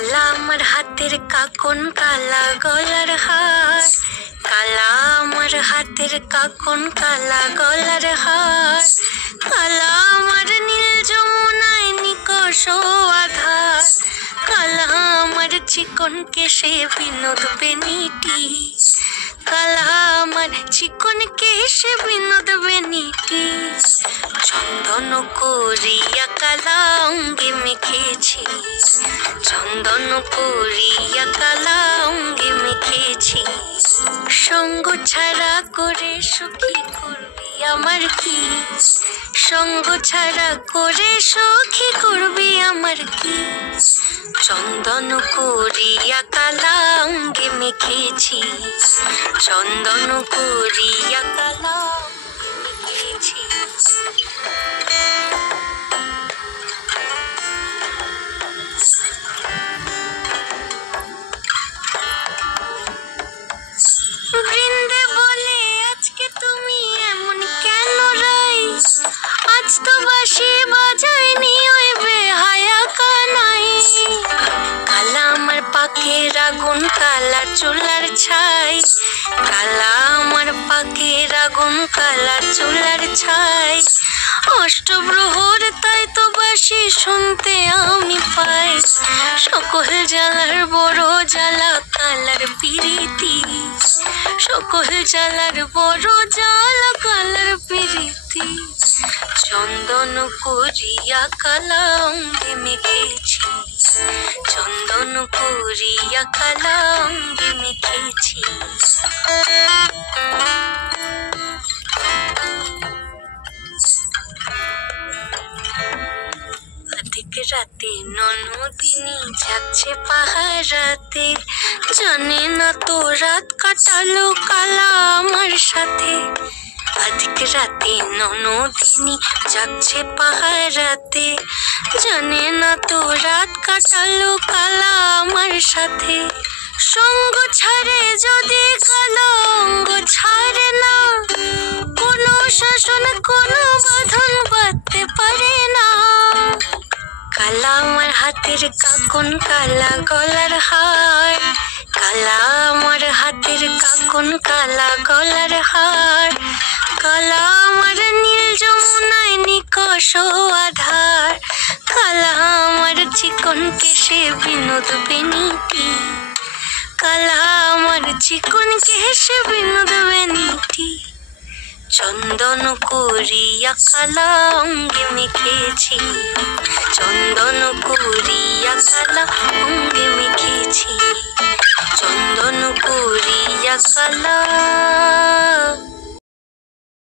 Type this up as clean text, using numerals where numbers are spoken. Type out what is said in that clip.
কালা আমার হাতের কাকন, কালা গলার হার, কালা আমার হাতের কাকন, কালা গলার হার, কালা আমার নীল যমুনায় নিকষ আধার, কালা আমার চিকন কেশে বিনোদ বেনিটি, কালা আমার চিকন কেশে বিনোদ বেনিটি, চন্দন করিয়া কালা অঙ্গে মেখেছি, চন্দন করিয়া কালা অঙ্গে মেখেছি, সঙ্গ ছাড়া করে সুখী করবি আমার কি, সঙ্গ ছাড়া করে সখী করবি আমার কি, চন্দন করিয়া কালা অঙ্গে মেখেছি, চন্দন করিয়া কালা অঙ্গে মেখেছি। বৃন্দে বলে আজকে তুমি এমন কেন রাই, আজ তো বাঁশি বাজায়নি ওই বেহায়া কানাই, কালা আমার পাকের আগুন, কালা চুলার ছাই, কালা আমার পাকের আগুন, কালা চুলার ছাই, অষ্টপ্রহর তাই তো বাঁশি শুনতে আমি পাই, সকল জ্বালার বড় জ্বালা কালার পিরিতি, সকল জ্বালার বড় জ্বালা কালার পিরিতি, চন্দন করিয়া কালা অঙ্গে মেখেছি, চন্দন করিয়া কালা অঙ্গে মেখেছি। অধিক রাতে ননদিনী যাচ্ছে পাহারাতে, জানে না তো রাত কাটালো কালা আমার সাথে, অধিক রাতে ননদিনী যাচ্ছে পাহারাতে, জানে না তো রাত কাটালো কালা আমার সাথে, সঙ্গ ছাড়ে যদি কালা অঙ্গ ছাড়ে না, কোনো শাসন কোনো বাঁধন বাঁধতে পারে না, কালা আমার হাতের কাকন, কালা গলার হার, কালা আমার হাতের কাকন, কালা গলার হার, কালা আমার নীল যমুনায় নিকষ আধার, কালা আমার চিকন কেশে বিনোদ বেনিটি, কালা আমার চিকন কেশে বিনোদ বেনিটি, চন্দন করিয়া কালা অঙ্গে মেখেছি, চন্দন করিয়া কালা অঙ্গে মেখেছি, চন্দন করিয়া কালা